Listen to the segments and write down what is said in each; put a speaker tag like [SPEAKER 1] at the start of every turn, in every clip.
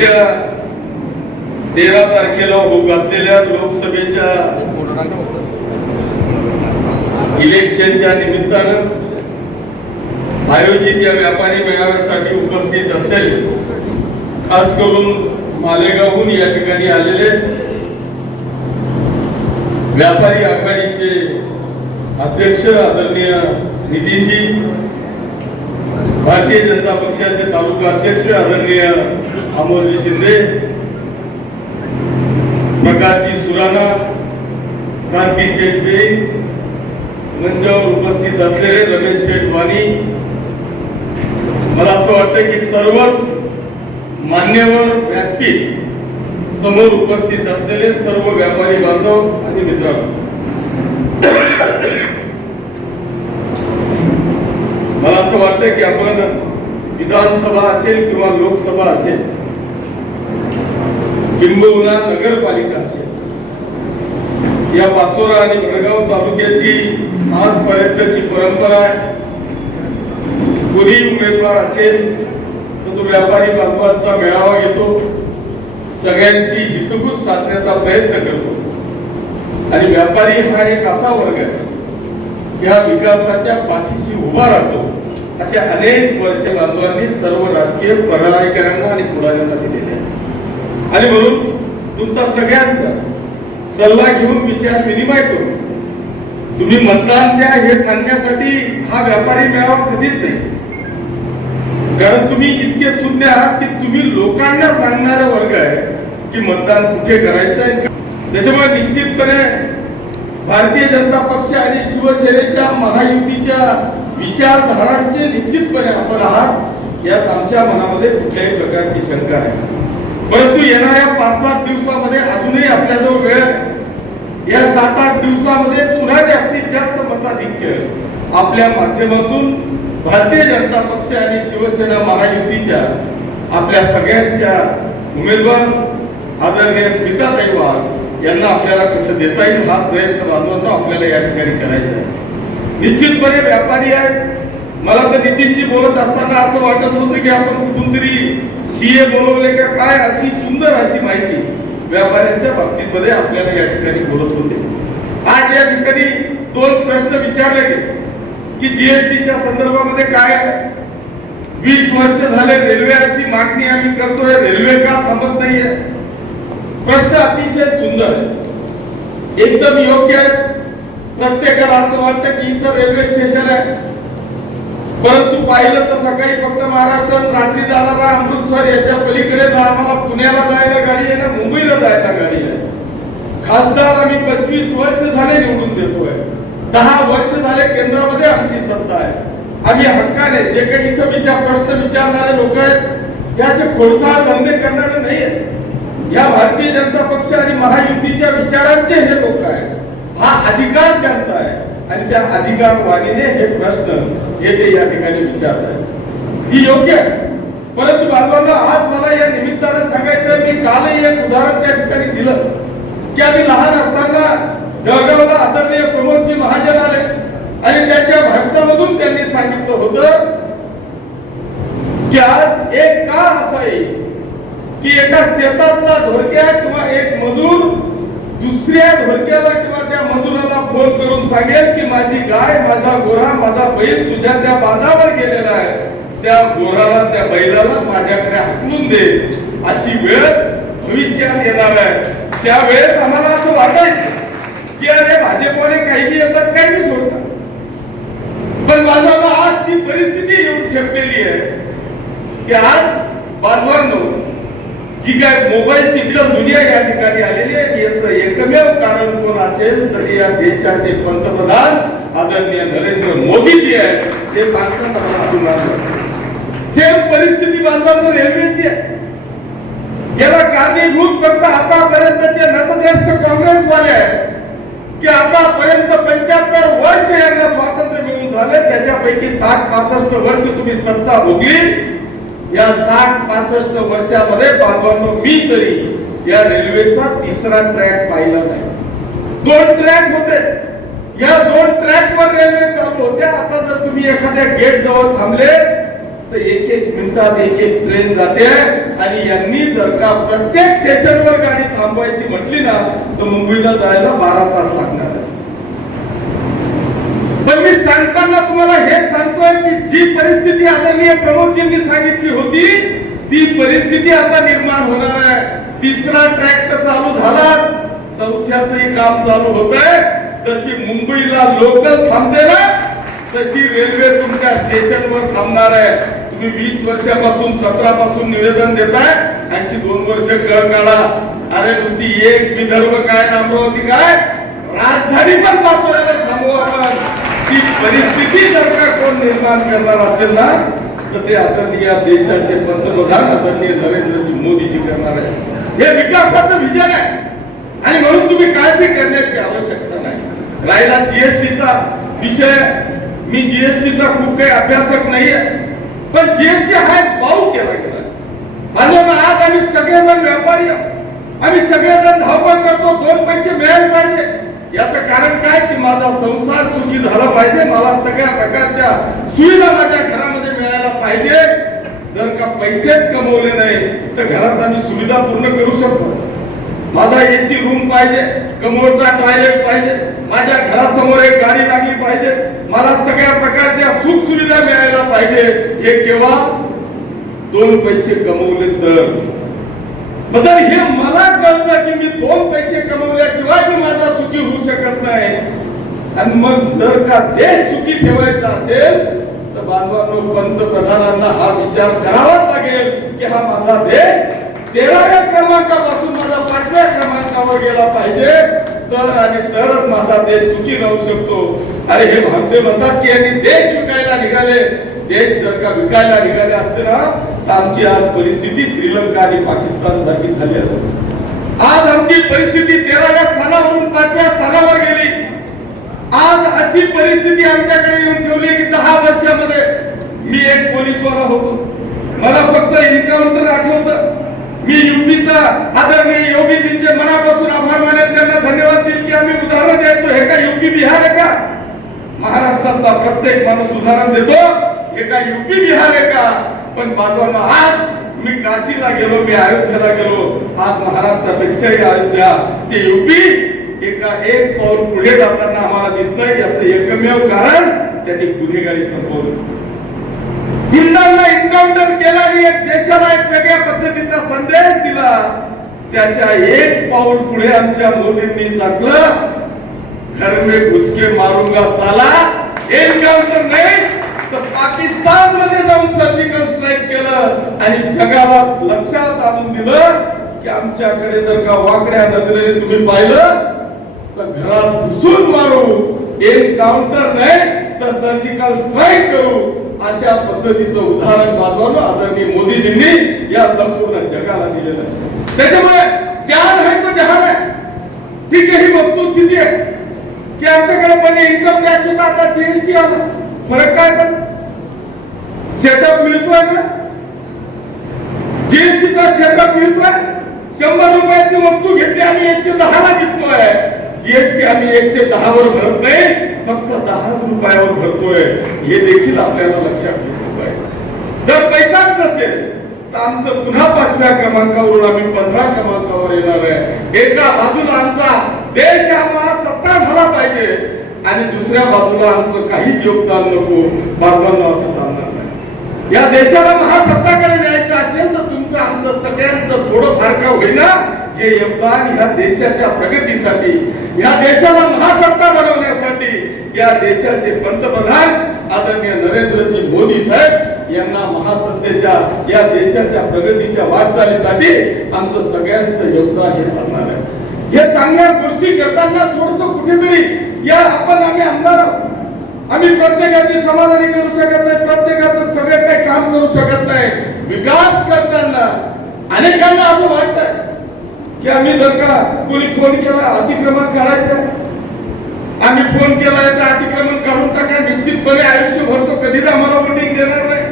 [SPEAKER 1] येत्या तेरा तारखेला घातलेल्या लोकसभेच्या इलेक्शनच्या निमित्तानं आयोजित या व्यापारी मेळाव्यासाठी उपस्थित असलेले खास करून मालेगावहून या ठिकाणी आलेले व्यापारी आघाडीचे अध्यक्ष आदरणीय नितीनजी भारतीय जनता पक्षाचे तालुका अध्यक्ष आदरणीय अमोलजी शिंदे प्रकाशजी सुराणा क्रांती शेठ जैन मंचावर उपस्थित असलेले रमेश शेठ वाणी मला असं वाटतं की सर्वच मान्यवर व्यासपीठ समोर उपस्थित असलेले सर्व व्यापारी बांधव आणि मित्रांनो मला असं वाटतं की आपण विधानसभा असेल किंवा लोकसभा असेल किंबहुना नगरपालिका असेल या पाचोरा आणि भडगाव तालुक्याची आजपर्यंतची परंपरा आहे. कुणी उमेदवार असेल तर तो व्यापारी बांधवांचा मेळावा घेतो सगळ्यांची हितगुज साधण्याचा प्रयत्न करतो. आणि व्यापारी हा एक असा वर्ग आहे या विकासाच्या पाठीशी उभा राहतो. असे अनेक वर्ष बांधवांनी सर्व राजकीय पदाधिकाऱ्यांना आणि पुढाऱ्यांना दिलेले आहे आणि म्हणून तुमचा सगळ्यांचा सल्ला घेऊन विचार विनिमय करू तुम्ही मतदान द्या हे सांगण्यासाठी हा व्यापारी मेळावा कधीच नाही. कारण तुम्ही इतके शून्य आहात की तुम्ही लोकांना सांगणारा वर्ग आहे की मतदान कुठे करायचं आहे. त्याच्यामुळे निश्चितपणे भारतीय जनता पक्ष आणि शिवसेनेच्या महायुतीच्या विचारधारांचे निश्चितपणे आपण आहात यात आमच्या मनामध्ये कुठल्याही प्रकारची शंका नाही. परंतु येणाऱ्या पाच सात दिवसामध्ये अजूनही आपल्याजवळ वेळ आहे. या सात आठ दिवसामध्ये पुन्हा जास्तीत जास्त मताधिक्य आपल्या माध्यमातून भारतीय जनता पक्ष आणि शिवसेना महायुतीच्या आपल्या सगळ्यांच्या उमेदवार आदरणीय स्मिता वाघ यांना आपल्याला कसं देता येईल हा प्रयत्न बांधवांना आपल्याला या ठिकाणी करायचा आहे. निश्चितपणे व्यापारी आहेत. मला तर नितीनजी बोलत असताना असं वाटत होतं की आपण कुठून तरी सीए बोलवले का काय अशी सुंदर अशी माहिती व्यापाऱ्यांच्या बाबतीमध्ये आपल्याला या ठिकाणी बोलत होते. आज या ठिकाणी दोन प्रश्न विचारले गेले की जीएसटीच्या संदर्भामध्ये काय आहे? वीस वर्ष झाले रेल्वेची मागणी आम्ही करतोय रेल्वे का थांबत नाहीये? प्रश्न अतिशय सुंदर एकदम योग्य आहे. प्रत्येकाला असं वाटतं की इथं रेल्वे स्टेशन आहे. परंतु पाहिलं तर सकाळी फक्त महाराष्ट्रात रात्री जाणारा अमृतसर याच्या पलीकडे ना आम्हाला पुण्याला जायला गाडी आहे ना मुंबईला जायला गाडी आहे. खासदार आम्ही पंचवीस वर्ष झाले निवडून देतोय. दहा वर्ष झाले केंद्रामध्ये आमची सत्ता आहे. आम्ही हक्काने जे काही इथं विचार प्रश्न विचारणारे लोक आहेत हे असे खोडसाळ धंदे करणारे नाही आहेत या भारतीय जनता पक्ष आणि महायुतीच्या विचारांचे हे लोक आहेत हा अधिकार त्यांचा आहे. आणि त्या अधिकार वाणीने हे प्रश्न येथे या ठिकाणी विचारत आहे. ही योग्य आहे. परंतु बांधवांना आज मला या निमित्तानं सांगायचं मी कालही एक उदाहरण त्या ठिकाणी दिलं. की आम्ही लहान असताना जळगावला आदरणीय प्रमोदजी महाजन आले. आणि त्यांच्या भाषणामधून त्यांनी सांगितलं होतं की आज एक काळ असा येईल की एका शेतातला ढोरक्या किंवा एक मजूर दुसऱ्या ढोरक्याला किंवा त्या मजुराला फोन करून सांगेल की माझी गाय माझा गोरा माझा बैल तुझ्या त्या बांधावर गेलेला आहे. त्या गोराला त्या बैलाला माझ्याकडे हाकलून दे. अशी वेळ भविष्यात येणार आहे. त्यावेळेस आम्हाला असं वाटायचं की अरे भाजपवाले काही बी येतात काही बी सोडतात. पण बांधवांना आज ती परिस्थिती येऊन ठेपलेली आहे. की आज बांधवांनो जी काय मोबाईलची बिल दुनिया या ठिकाणी आलेली आहे याचं एकमेव कारण कोण असेल तर या देशाचे पंतप्रधान आदरणीय नरेंद्र मोदीजी आहेत. ते सांगताना मला सेम परिस्थिती बांधवांचं रेल्वेची आहे. याला कारणीभूत फक्त आतापर्यंतचे नतद्रष्ट काँग्रेसवाले आहेत की आतापर्यंत पंच्याहत्तर वर्ष यांना स्वातंत्र्य मिळून झाले. त्याच्यापैकी साठ पासष्ट वर्ष तुम्ही सत्ता भोगली. या साठ पासष्ट वर्षामध्ये बाबांनो मी तरी. या रेल्वेचा तिसरा ट्रॅक पाहिला नाही. दोन ट्रॅक होते. या दोन ट्रॅक वर रेल्वे चालू होत्या आता जर तुम्ही एखाद्या गेट जवळ थांबले तर एक एक मिनिटात एक एक ट्रेन जाते. आणि यांनी जर का प्रत्येक स्टेशनवर गाडी थांबवायची म्हटली ना तर मुंबईला जायला बारा तास लागणार. पण मी सांगताना तुम्हाला हे सांगतोय की जी परिस्थिती आदरणीय प्रमोदजींनी सांगितली होती ती परिस्थिती आता निर्माण होणार आहे. तिसरा ट्रॅक तर चालू झालाच. चौथ्याचंही काम चालू होत आहे जशी मुंबईला लोकल थांबते ना तशी रेल्वे तुमच्या स्टेशनवर थांबणार आहे. तुम्ही वीस वर्षापासून सतरा पासून निवेदन देताय. आणखी दोन वर्ष कर काढा. अरे नुसती एक विदर्भ काय अमरावती काय? राजधानी पण पाचोऱ्याला थांबवू. आपण ती म्हणजे परिस्थिती जर का कोण निर्माण करणार असेल ना तर ते आदरणीय देशाचे पंतप्रधान आदरणीय नरेंद्रजी मोदीजी करणार आहे हे विकासाचं विजन आहे. आणि म्हणून तुम्ही काळजी करण्याची आवश्यकता नाही. राहिला जीएसटीचा विषय मी जीएसटीचा खूप काही अभ्यासक नाहीये. पण जीएसटी हा एक पाऊल केला गेला. आणि आज आम्ही सगळेजण व्यापारी आम्ही सगळेजण धावपळ करतो दोन पैसे मिळाले पाहिजे. याचं कारण काय की माझा संसार सुखी झाला पाहिजे मला सगळ्या प्रकारच्या सुविधा माझ्या घरामध्ये मिळायला पाहिजे. जर का पैसेच कमवले नाही तर घरात आम्ही सुविधा पूर्ण करू शकतो. माझा एसी रूम पाहिजे कमोडचा टॉयलेट पाहिजे माझ्या घरासमोर एक गाडी लागली पाहिजे मला सगळ्या प्रकारच्या सुख सुविधा मिळायला पाहिजे. हे केव्हा? दोन पैसे कमवले तर. तर हे मला कळतं की मी दोन पैसे कमवल्याशिवाय मी माझा सुखी होऊ शकत नाही. आणि मग जर का देश सुखी ठेवायचा असेल तर बांधवांनो पंतप्रधानांना हा विचार करावाच लागेल की हा माझा देश तेराव्या क्रमांकापासून माझा पाचव्या क्रमांकावर गेला पाहिजे. तर आणि तरच माझा देश सुखी राहू शकतो. अरे हे भामटे म्हणतात की यांनी देश विकायला निघाले. तेच जर का विकायला निघाले असते ना तर आमची आज परिस्थिती श्रीलंका आणि पाकिस्तान सारखी झाली असते. आज आमची परिस्थिती तेराव्या स्थानावरून पाचव्या स्थानावर गेली. आज अशी परिस्थिती आमच्याकडे येऊन ठेवली की दहा वर्षामध्ये मी एक पोलीसवाला होतो. मला फक्त एन्काउंटर आठवत. मी युपीचा आदरणीय योगीजींचे मनापासून आभार मानेल त्यांना धन्यवाद देईल की आम्ही उदाहरण द्यायचो. हे का युपी बिहार आहे का? महाराष्ट्रातला प्रत्येक माणूस उदाहरण देतो. हे काय युपी बिहार आहे का? पण बांधवांना आज मी काशीला गेलो मी अयोध्येला गेलो. आज महाराष्ट्रापेक्षाही अयोध्या. ते युपी एका एक पाऊल पुढे जाताना आम्हाला दिसतंय. याचं एकमेव कारण त्यांनी गुन्हेगारी संपवली. हिंदांना एन्काउंटर केला आणि एक देशाला एक वेगळ्या पद्धतीचा संदेश दिला. त्याच्या एक पाऊल पुढे आमच्या मोदींनी टाकलं. घर में घुसके मारूंगा साला. एन्काउंटर नाही. पाकिस्तानमध्ये जाऊन सर्जिकल स्ट्राईक केलं आणि जगाला लक्षात आणून दिलं की आमच्याकडे जर का वाकड्या नजरेने तुम्ही पाहिलं तर घरात घुसून मारू. एन्काउंटर नाही तर सर्जिकल स्ट्राईक करू. अशा पद्धतीचं उदाहरण बाजवलं आदरणीय मोदीजींनी या संपूर्ण जगाला दिलेलं आहे. त्याच्यामुळे जहान आहे तो जहान आहे. ठीक आहे ही वस्तुस्थिती आहे. की आमच्याकडे पण इन्कम टॅक्स होता आता जीएसटी आला फरक काय पण सेटअप मिळतोय ना जीएसटीचा सेटअप मिळतोय? शंभर रुपयाची वस्तू घेतली आम्ही एकशे दहाला विकतोय. जीएसटी आम्ही एकशे दहा वर भरत नाही फक्त दहाच रुपयावर भरतोय. हे देखील आपल्याला लक्षात घेतलं पाहिजे. जर पैसाच नसेल तर आमचं पुन्हा पाचव्या क्रमांकावरून आम्ही पंधरा क्रमांकावर येणार आहे. एका बाजूला आमचा देश हा सत्ता झाला पाहिजे. आणि दुसऱ्या बाजूला आमचं काहीच योगदान नको. बाजूला असं चालणार नाही. या देशाला महासत्ताकडे न्यायचं असेल तर तुमचं आमचं सगळ्यांचं थोडं फार का होईना. हे योगदान ह्या देशाच्या प्रगतीसाठी या देशाला महासत्ता बनवण्यासाठी या देशाचे पंतप्रधान आदरणीय नरेंद्रजी मोदी साहेब यांना महासत्तेच्या या देशाच्या प्रगतीच्या वाटचालीसाठी आमचं सगळ्यांचं योगदान हे चालणार आहे. हे चांगल्या गोष्टी करताना थोडस कुठेतरी या आपण आम्ही आमदार आम्ही प्रत्येकाची समाधानी करू शकत नाही प्रत्येकाचं सगळं काही काम करू शकत नाही. विकास करताना अनेकांना असं वाटत की आम्ही जर का कोणी फोन केला अतिक्रमण काढायचं आम्ही फोन केला याचं अतिक्रमण काढून टाका निश्चितपणे आयुष्य भरतो कधीच आम्हाला वोटिंग देणार नाही.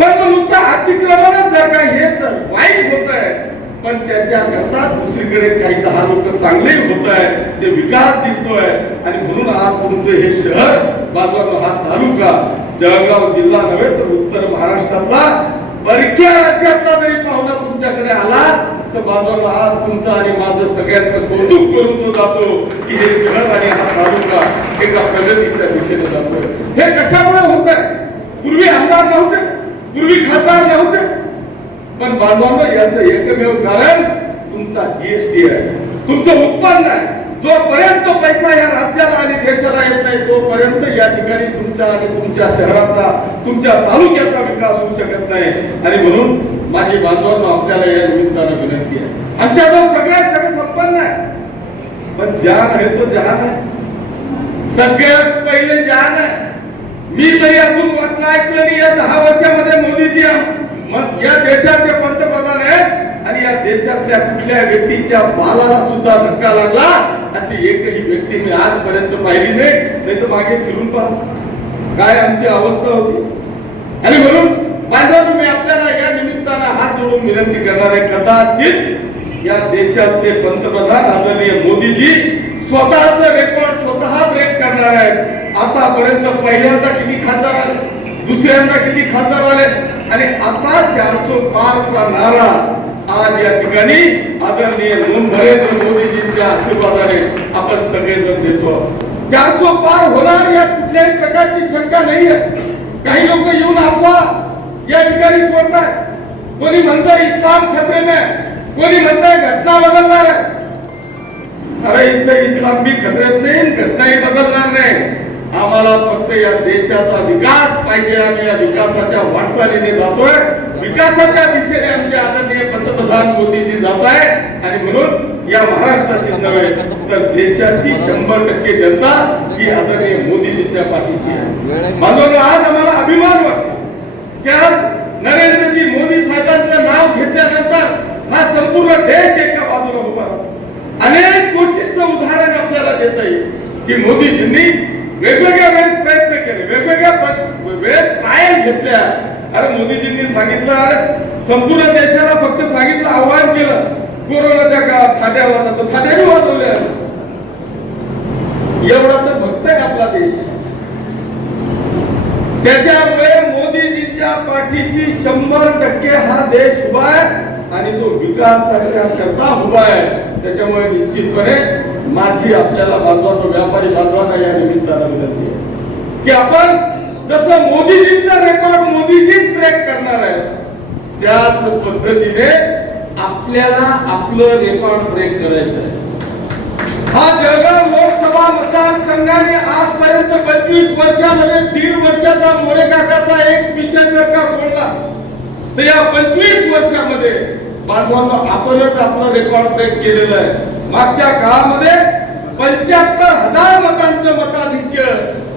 [SPEAKER 1] पण नुसतं अतिक्रमणच जर का हे वाईट होत आहे पण त्याच्या करता दुसरीकडे काही दहा लोक चांगले होत आहेत ते विकास दिसतोय. आणि म्हणून आज तुमचं हे शहर बाजूला हा तालुका जळगाव जिल्हा नव्हे तर उत्तर महाराष्ट्रातला परक्या राज्यातला जरी पाहुणा तुमच्याकडे आला तर बाजूला आज तुमचं आणि माझं सगळ्यांचं कौतुक करून तो जातो की हे शहर आणि हा तालुका एका प्रगतीच्या दिशेने जातोय. हे कशामुळे होत आहे पूर्वी आमदार नव्हते पूर्वी खासदार नव्हते. पण बांधवांना याचं एकमेव कारण तुमचा जीएसटी आहे. तुमचं उत्पन्न आहे. जोपर्यंत पैसा या राज्याला आणि देशाला येत नाही तोपर्यंत या ठिकाणी तुमच्या आणि तुमच्या शहराचा तुमच्या तालुक्याचा विकास होऊ शकत नाही. आणि म्हणून माझी बांधवांना आपल्याला या निमित्तानं विनंती आहे. आमच्याजवळ सगळ्या सगळे संपन्न आहे. पण जान आहे तो जहान आहे. सगळ्यात पहिले जहान आहे. मी तरी अजून वाटलं ऐकलं नाही. या दहा वर्षामध्ये मोदीजी मग या देशाचे पंतप्रधान आहेत आणि या देशातल्या कुठल्या व्यक्तीच्या बालाला सुद्धा धक्का लागला अशी एकही व्यक्ती मी आजपर्यंत पाहिली नाही. नाही तर मागे फिरून पहा. काय आमची अवस्था होती? आणि म्हणून माझा मी आपल्याला या निमित्तानं हात जोडून विनंती करणार आहे कदाचित या देशातले पंतप्रधान आदरणीय मोदीजी स्वतःच रेकॉर्ड स्वतः ब्रेक करणार आहेत. आतापर्यंत पहिल्यांदा किती खासदार आले? दुसऱ्यांदा किती खासदार आले? आणि आता चारसो पारचा नारा आज या ठिकाणी आदरणीय नरेंद्र मोदीजींच्या आशीर्वादाने आपण सगळेजण देतो. चारसो पार होणार या कुठल्याही प्रकारची शंका नाही काही लोक येऊन अफवा या ठिकाणी सोडताय. कोणी म्हणताय इस्लाम खतरे में कोणी म्हणताय घटना बदलणार आहे? अरे इथं इस्लाम बी खतरेत नाही घटनाही बदलणार नाही. आम्हाला फक्त या देशाचा विकास पाहिजे. आम्ही या विकासाच्या वाटचालीने जातोय. विकासाच्या दिशेने आमचे आदरणीय पंतप्रधान मोदीजी जात आहे आणि म्हणून या महाराष्ट्राची नव्हे तर देशाची शंभर टक्के जनता ही आदरणीय मोदीजींच्या पाठीशी आहे. बांधवांनो आज आम्हाला अभिमान वाटतो की आज नरेंद्रजी मोदी साहेबांचं नाव घेतल्यानंतर हा संपूर्ण देश एका बाजूला उभा अनेक गोष्टींचं उदाहरण आपल्याला देता येईल की मोदीजींनी वेगवेगळ्या वेळेस प्रयत्न केले. वेगवेगळ्या वेळेस ट्रायल घेतल्या. अरे मोदीजींनी सांगितलं अरे संपूर्ण देशाला फक्त सांगितलं आव्हान केलं. कोरोनाच्या काळात थाट्या वाजत थाट्याने वाजवल्या एवढा तर भक्त आहे आपला देश. त्याच्यामुळे मोदीजींच्या पाठीशी शंभर टक्के हा देश उभा आहे आणि तो विकासाच्या करता उभा आहे. त्याच्यामुळे निश्चितपणे माझी आपल्याला बांधवांनो व्यापारी बांधवांना या निमित्तानं विनंती आहे की आपण जसं मोदीजींचा रेकॉर्ड मोदीजीच ब्रेक करणार आहे त्याच पद्धतीने आपल्याला आपलं रेकॉर्ड ब्रेक करायचं आहे. हा जळगाव लोकसभा मतदारसंघाने आजपर्यंत पंचवीस वर्षामध्ये दीड वर्षाचा मोरे काकाचा एक विषय जर का सोडला तर या पंचवीस वर्षामध्ये बांधवांना आपणच आपलं रेकॉर्ड ब्रेक केलेलं आहे. मागच्या काळामध्ये पंच्याहत्तर हजार मतांचं मताधिक्य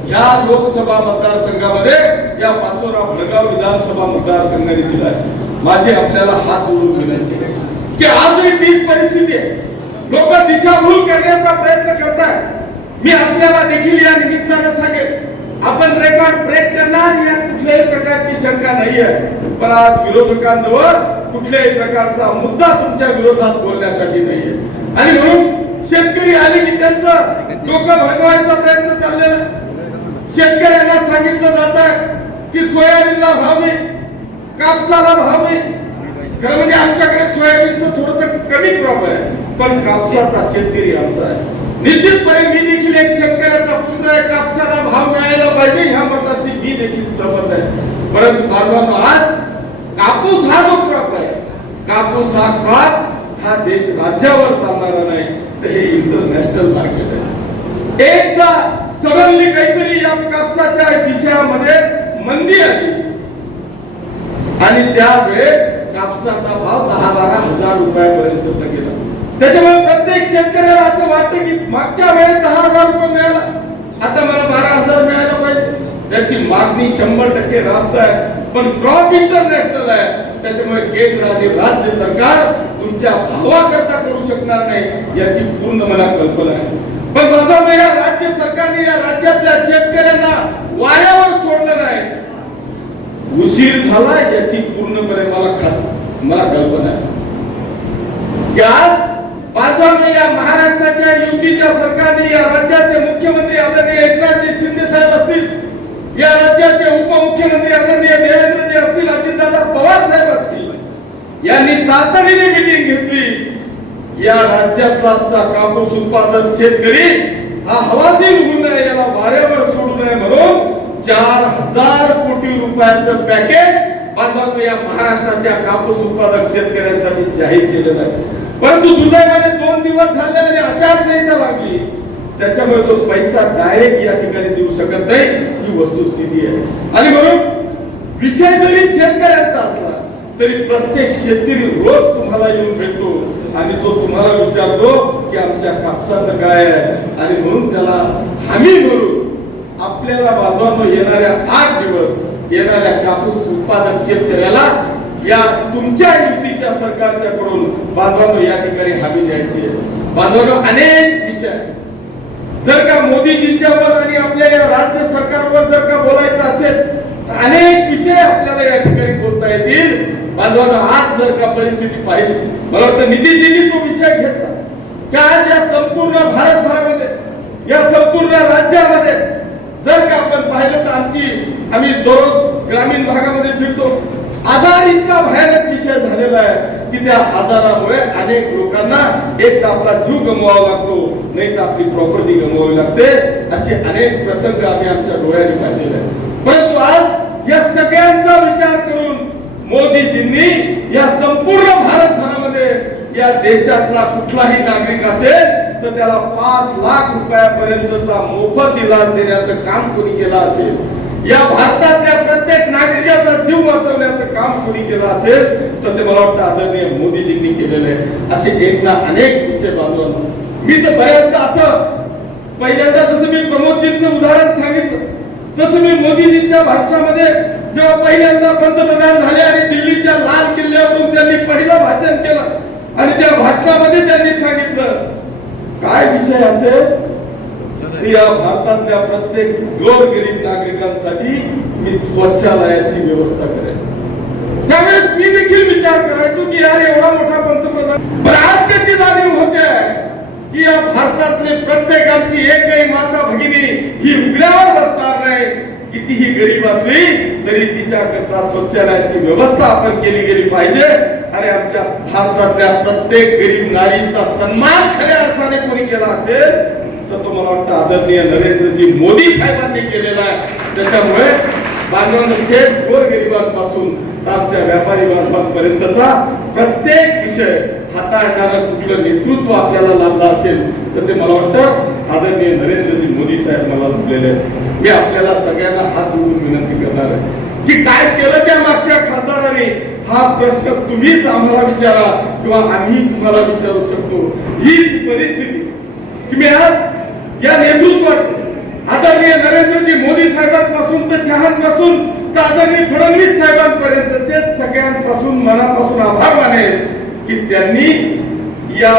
[SPEAKER 1] या लोकसभा मतदारसंघामध्ये या पाचोरा भडगाव विधानसभा मतदारसंघाने दिला आहे. माझी आपल्याला हात जोडून विनंती की आजही तीच परिस्थिती आहे. लोक दिशाभूल करण्याचा प्रयत्न करतात मी आपल्याला देखील या निमित्तानं सांगेन आपण रेकॉर्ड ब्रेक करणार या कुठल्याही प्रकारची शंका नाही आहे. पण आज विरोधकांजवळ कुठल्याही प्रकारचा मुद्दा तुमच्या विरोधात बोलण्यासाठी नाहीये. आणि म्हणून शेतकरी आले की त्यांचा डोकं भडकवायचा प्रयत्न चाललेला शेतकऱ्यांना सांगितलं जात आहे की सोयाबीनला भाव नाही कापसाला भाव नाही. खरं म्हणजे आमच्याकडे सोयाबीनचं थोडस कमी क्रॉप आहे पण कापसाचा शेतकरी आमचा आहे. निश्चितपणे मी देखील एक शेतकऱ्याचा पुत्र आहे कापसाला भाव मिळायला पाहिजे ह्या मताशी मी देखील सहमत आहे. परंतु बांधवांनो आज कापूस हा जो क्रॉप आहे कापूस हा क्रॉप हा देश राज्यावर चालणारा नाही तर हे इंटरनॅशनल मार्केट आहे. एकदा सडनली काहीतरी या कापसाच्या विषयामध्ये मंदी आली. आणि त्यावेळेस कापसाचा भाव दहा बारा हजार रुपयापर्यंतचा गेला. त्याच्यामुळे प्रत्येक शेतकऱ्याला असं वाटतं की मागच्या वेळेस दहा हजार रुपये मिळाला. आता मला बारा हजार मिळाला त्याची मागणी शंभर टक्के रास्त आहे. पण क्रॉप इंटरनॅशनल आहे. त्याच्यामुळे केंद्र आणि राज्य सरकार तुमच्या भावाकरता करू शकणार नाही याची पूर्ण मला कल्पना आहे. पण बाबा या राज्य सरकारने या राज्यातल्या शेतकऱ्यांना वाऱ्यावर सोडलं नाही. उशीर झाला याची पूर्णपणे मला खात मला कल्पना आहे. आज बांधवांना या महाराष्ट्राच्या युतीच्या सरकारने या राज्याचे मुख्यमंत्री आदरणीय एकनाथजी शिंदे साहेब असतील या राज्याचे उपमुख्यमंत्री आदरणीय देवेंद्रजी असतील अजितदादा पवार साहेब असतील यांनी तातडीने मिटिंग घेतली. या राज्यातला आमचा कापूस उत्पादक शेतकरी हा हवालदिल होऊ नये याला वाऱ्यावर सोडू नये म्हणून चार हजार कोटी रुपयांचं पॅकेज बांधवांनो या महाराष्ट्राच्या कापूस उत्पादक शेतकऱ्यांसाठी जाहीर केलेलं आहे. परंतु दुर्दैवाने दोन दिवस झाले आणि आचारसंहिता लागली. त्याच्यामुळे तो पैसा डायरेक्ट या ठिकाणी देऊ शकत नाही ही वस्तुस्थिती आहे. आणि म्हणून विषय जरी शेतकऱ्यांचा असला तरी प्रत्येक शेतकरी रोज तुम्हाला येऊन भेटतो. आणि तो तुम्हाला विचारतो की आमच्या कापसाचं काय आहे? आणि म्हणून त्याला हमी भरून आपल्याला बांधवांनो येणाऱ्या आठ दिवस येणाऱ्या कापूस उत्पादक शेतकऱ्याला या तुमच्या युतीच्या सरकारच्या कडून या ठिकाणी हमी द्यायची आहे. बांधवांनो अनेक विषय. जर का मोदीजींच्यावर आणि आपल्या या राज्य सरकारवर जर का बोलायचं असेल तर अनेक विषय आपल्याला या ठिकाणी बोलता येतील. बांधवांना आज जर का परिस्थिती पाहिली मला वाटतं नितीनजींनी तो विषय घेतला. का आज या संपूर्ण भारतभरामध्ये या संपूर्ण राज्यामध्ये जर का आपण पाहिलं तर आमची आम्ही दररोज ग्रामीण भागामध्ये फिरतो. आजार इतका भयानक विषय झालेला आहे. की त्या आजारामुळे अनेक लोकांना एक तर आपला जीव गमवावा लागतो नाही तर आपली प्रॉपर्टी गमवावी लागते असे अनेक प्रसंग आम्ही आमच्या डोळ्याने पाहिलेले परंतु आज या सगळ्यांचा विचार करून मोदीजींनी या संपूर्ण भारतभरामध्ये या देशातला कुठलाही नागरिक असेल तर त्याला पाच लाख रुपयापर्यंतचा मोफत इलाज देण्याचं काम कोणी केलं असेल या भारतातल्या प्रत्येक नागरिकाचा जीव वाचवण्याचं काम कोणी केलं असेल तर ते मला वाटतं आदरणीय मोदीजींनी केलेलं आहे. असे एक ना अनेक विषय बांधून मी तर बऱ्याचदा असं पहिल्यांदा जसं मी प्रमोदजींचं उदाहरण सांगितलं तसं मी मोदीजींच्या भाषणामध्ये जेव्हा पहिल्यांदा पंतप्रधान झाले आणि दिल्लीच्या लाल किल्ल्यावरून त्यांनी पहिलं भाषण केलं आणि त्या भाषणामध्ये त्यांनी सांगितलं काय विषय असेल? या भारतातल्या प्रत्येक गोरगरीब नागरिकांसाठी मी स्वच्छालयाची व्यवस्था करेन. त्यावेळेस मी देखील विचार करायचो की यार एवढा मोठा पंतप्रधान पण आज त्याची जाणीव होते की या भारतातले प्रत्येकाची एकही माता भगिनी ही उघड्यावर बसणार नाही. कितीही गरीब असली तरी तिच्याकरता शौचालयाची व्यवस्था आपण केली गेली पाहिजे. आणि आमच्या भारतातल्या प्रत्येक गरीब नारीचा सन्मान खऱ्या अर्थाने कोणी केला असेल तर तो मला वाटतं आदरणीय नरेंद्रजी मोदी साहेबांनी केलेला आहे. त्याच्यामुळे बांधवांमध्ये गोरगरिबांपासून तर आमच्या व्यापारी बांधवांपर्यंतचा प्रत्येक विषय हाताळणारं कुठलं नेतृत्व आपल्याला लाभलं असेल तर ते मला वाटतं आदरणीय नरेंद्रजी मोदी साहेब मला लुटलेले मी आपल्याला सगळ्यांना हात जोडून विनंती करणार आहे की काय केलं त्या मागच्या खासदाराने? हा प्रश्न तुम्हीच आम्हाला विचारा किंवा आम्ही तुम्हाला विचारू शकतो. हीच परिस्थिती. तुम्ही आज या नेतृत्वाचे आदरणीय नरेंद्रजी मोदी साहेबांपासून तर शहांपासून आदरणीय फडणवीस साहेबांपर्यंतचे सगळ्यांपासून मनापासून आभार मानेल की त्यांनी या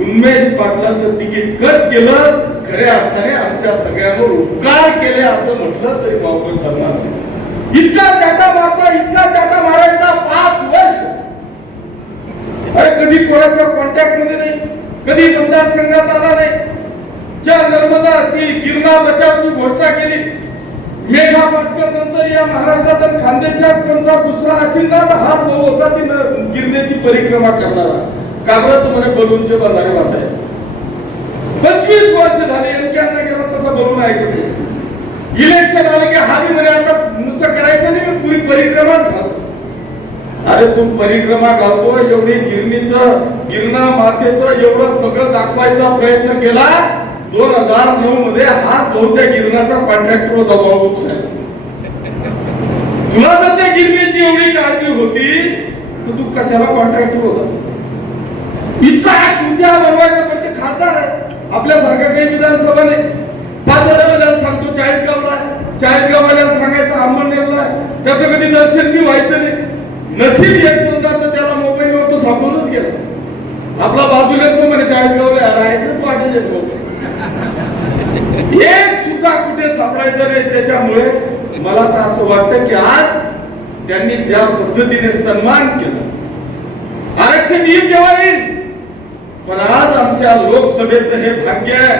[SPEAKER 1] उन्मेष पाटलाचं तिकीट कट केलं. खऱ्या अर्थाने आमच्या सगळ्यांवर उपकार केले असं म्हटलं तरी वावगं ठरणार नाही. इतका चाटा मारता इतका चाटा मारायचा पाच वर्ष. अरे कधी कोणाच्या कॉन्टॅक्टमध्ये नाही कधी मतदारसंघात आला नाही. ज्या नर्मदा ती गिरणा बचावची घोषणा केली. मेघा पाटकर नंतर या महाराष्ट्रात खांद्याच्या कोणता दुसरा असेल ना हा होता ती गिरण्याची परिक्रमा करणारा. का बरं म्हणे बलूनचे बंधारे बांधायचे. पंचवीस वर्ष झाले यांना गेला तसा बलून ऐकत इलेक्शन आले की हा मी म्हणे आता नुसतं करायचं नाही मी पुरी परिक्रमाच घालतो. अरे तू परिक्रमा घालतो एवढी गिरणीचं गिरणा मातेचं एवढं सगळं दाखवायचा प्रयत्न केला? दोन हजार नऊ मध्ये हाच बहुत्या गिरणाचा कॉन्ट्रॅक्टर होता भाऊ साहेब. तुला जर त्या गिरणीची एवढी काळजी होती तर तू कशाला कॉन्ट्रॅक्टर होता? इतका तुझ्या बनवायचा पण ते खासदार आहे. आपल्यासारखा काही विधानसभा नाही. पाच हजार सांगतो चाळीस गावला चाळीस गावाला सांगायचं अंमळनेरला त्याचं कधी दर्शन बी व्हायचं नाही. नशीब एक दोनदा तर त्याला मोबाईलवर तो सांगूनच गेला. आपला बाजूला तो म्हणे चाळीस गावला आहे तू. येतो एक सुद्धा कुठे सापडायचं नाही त्याच्यामुळे मला तर असं वाटतं की आज त्यांनी ज्या पद्धतीने सन्मान केला आरक्षण येईल तेव्हा येईल. पण आज आमच्या लोकसभेचं हे भाग्य आहे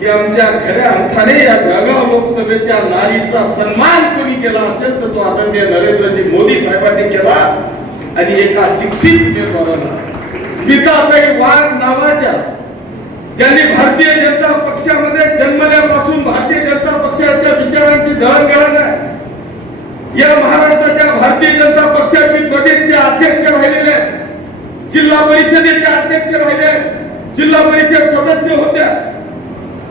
[SPEAKER 1] की आमच्या खऱ्या अर्थाने या जळगाव लोकसभेच्या नारीचा सन्मान कोणी केला असेल तर तो आदरणीय नरेंद्रजी मोदी साहेबांनी केला आणि एका शिक्षित उमेदवाराला. स्मिताताई वाघ नावाच्या ज्यांनी भारतीय जनता पक्षामध्ये जन्मल्यापासून भारतीय जनता पक्षाच्या विचारांची जळणघळण आहे. या महाराष्ट्राच्या भारतीय जनता पक्षाची प्रदेशचे अध्यक्ष राहिलेले आहेत. जिल्हा परिषदेचे अध्यक्ष राहिले जिल्हा परिषद सदस्य होत्या.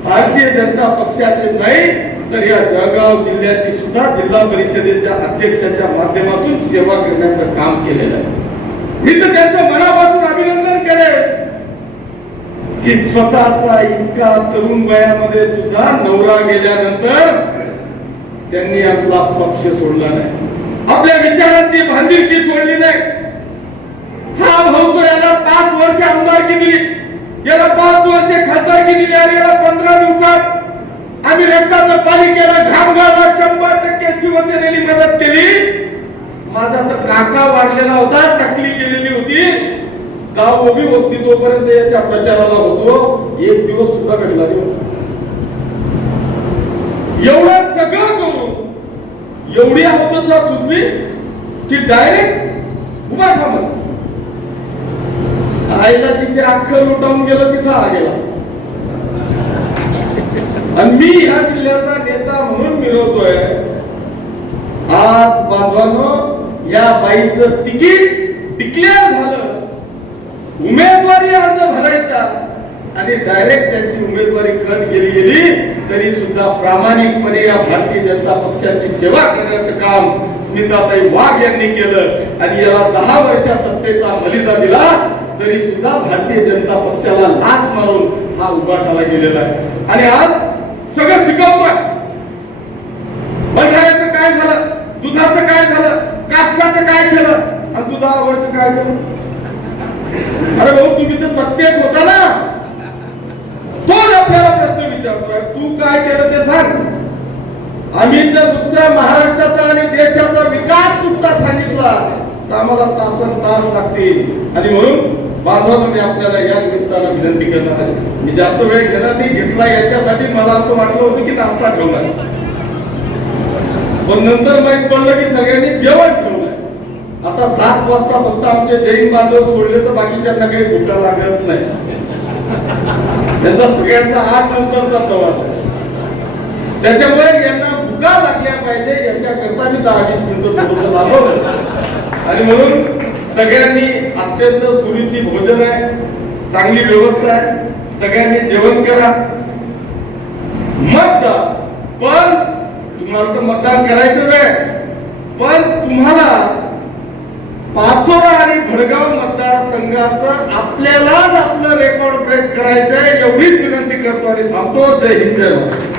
[SPEAKER 1] भारतीय जनता पक्षाचे नाही तर या जळगाव जिल्ह्याची सुद्धा जिल्हा परिषदेच्या अध्यक्षाच्या माध्यमातून सेवा करण्याचं काम केलेलं आहे. मी तर त्यांचं मनापासून अभिनंदन केलंय की स्वतःचा इतका तरुण वयामध्ये सुद्धा नवरा गेल्यानंतर त्यांनी आपला पक्ष सोडला नाही. आपल्या विचारांची भांदिरकी सोडली नाही. हा भाऊ याला पाच वर्ष आमदारकी दिली. याला पाच वर्ष खासदारकी दिली आणि याला पंधरा दिवसात आम्ही रक्ताचं पाणी केलं घामगावला शंभर टक्के शिवसेनेने मदत केली. माझा तर काका वाढलेला होता टकली केलेली होती. गाव उभी होती तोपर्यंत याच्या प्रचाराला होतो. एक दिवस सुद्धा भेटला नाही एवढं सगळं करून एवढी अवस्था सुचली की डायरेक्ट उभा ठाम आईला तिथे अख्खं लुटावून गेलं तिथं आ गेला. आणि मी ह्या जिल्ह्याचा नेता म्हणून मिरवतोय. आज बांधवांनो या बाईचं तिकीट डिक्लेअर झालं. उमेदवारी अर्ज भरायचा आणि डायरेक्ट त्यांची उमेदवारी कट केली गेली तरी सुद्धा प्रामाणिकपणे या भारतीय जनता पक्षाची सेवा करण्याचं काम स्मिताताई वाघ यांनी केलं. आणि याला दहा वर्षा सत्तेचा मलिदा दिला तरी सुद्धा भारतीय जनता पक्षाला लाथ मारून हा उभाठाला गेलेला आहे. आणि आज सगळं शिकवतोय. बंधाऱ्याचं काय झालं? दुधाचं काय झालं? कापसाचं काय केलं? आणि तू दहा वर्ष काय केलं? अरे भाऊ तुम्ही तर सत्तेत होता ना. तोच आपल्याला प्रश्न विचारतोय. तू काय केलं ते सांग. आम्ही जर दुसऱ्या महाराष्ट्राचा आणि देशाचा विकास नुसता सांगितला. तर आम्हाला तासन तास लागतील. आणि म्हणून बांधवांना मी आपल्याला या निमित्तानं विनंती करणार आहे. मी जास्त वेळ घेणार नाही. घेतला याच्यासाठी मला असं वाटलं होतं की नाश्ता ठेवलाय पण नंतर माहीत पडलं की सगळ्यांनी जेवण ठेवलं आता सात वाजता फक्त आमचे जैन बांधव सोडले तर बाकीच्यांना काही भूका लागत नाही. त्यांचा सगळ्यांचा आठ नंतरचा प्रवास आहे. त्याच्यामुळे यांना भुका लागल्या पाहिजे याच्याकरता मी दहा वीस मिनिटं थोडस लाभवलं आणि म्हणून सगळ्यांनी अत्यंत सुरीची भोजन आहे चांगली व्यवस्था आहे. सगळ्यांनी जेवण करा. मत जा पण तुम्हाला तर मतदान करायचंच आहे. पण तुम्हाला पाचोरा आणि भडगाव मतदारसंघाचं आपल्यालाच आपलं रेकॉर्ड ब्रेक करायचंय एवढीच विनंती करतो आणि थांबतो. जय हिंद जय महाराष्ट्र.